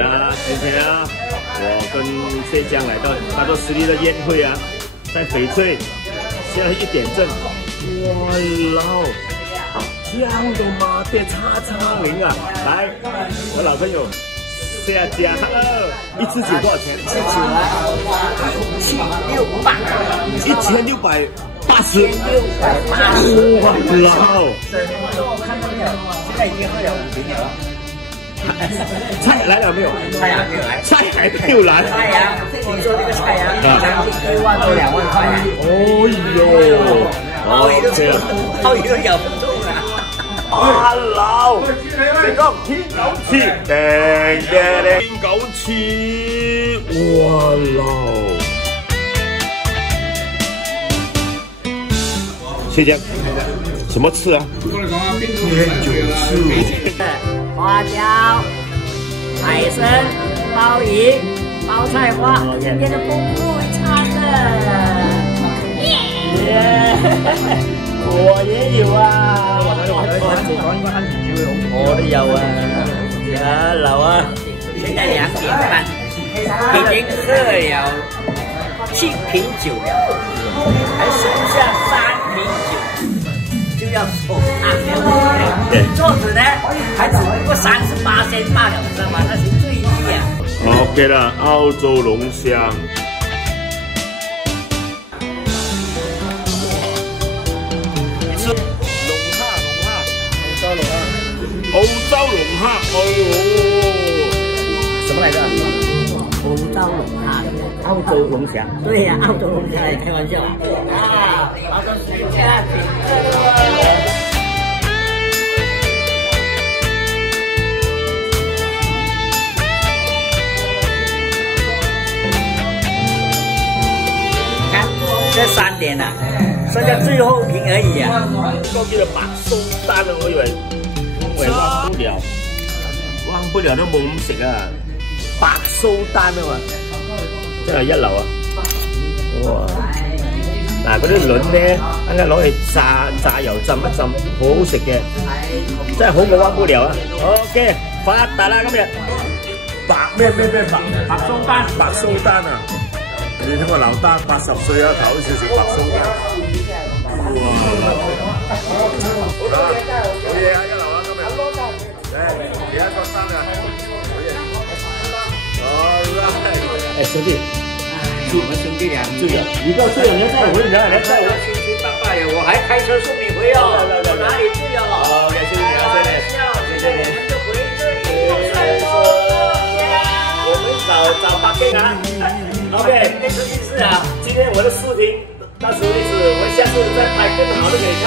今天啊，我跟谢江来到大多实力的宴会啊，在翡翠，现在1点正，哇老，这样的吗？别叉零啊！来，我老朋友谢江，Hello，一支酒多少钱？一支酒啊，1680，1680。哇老，现在已经喝了5瓶了。 菜来了没有？菜还没有来，菜还没有来。菜呀，听说这个菜呀，将近1万多2万块呀。哦哟，鲍鱼都咬不动了。啊老，你講天狗翅，天狗翅，哇老。谢江，什么翅啊？天九翅。 花椒、海参、鲍鱼、包菜花，今天的丰富餐了。我也有啊，我都有啊。呀，老啊，现在2點半，已經喝了7瓶酒了，還剩下3瓶酒。 就要收摊了，对，桌子呢还只不过38仙罢了，知道吗？那是最低啊。OK 了，澳洲龍蝦。你吃龍蝦，澳洲龍蝦，哦，什么来着？澳洲龍蝦，澳洲龍蝦。對呀，澳洲龍蝦，開玩笑啊！澳洲水蝦品客。 这3點啦，剩下最後一瓶而已啊！高級的白蘇丹啊，我以為忘不了都冇咁食啊！白蘇丹啊嘛，真係一流啊！哇！嗱，嗰啲卵咧，啱啱攞去炸油浸一浸，好好食嘅，真係好過忘不了啊 ！OK， 發達啦今日！白蘇丹啊！ 你睇我劉丹80歲啊，頭好似食白蘇丹。哇！好啦，好嘢啊，一流啦今日。誒，幾多生啊？好嘢。好啦。兄弟，我們兄弟2醉了，你不要醉了，你再回來，來再回。清清白白的，我還開車送你回哦。我哪裡醉了？哦，謝謝你，謝謝你。就回這裡。我們找八天啊。OK， 這是啊。今天我的視頻到此為止，我們下次再拍更好的給你看。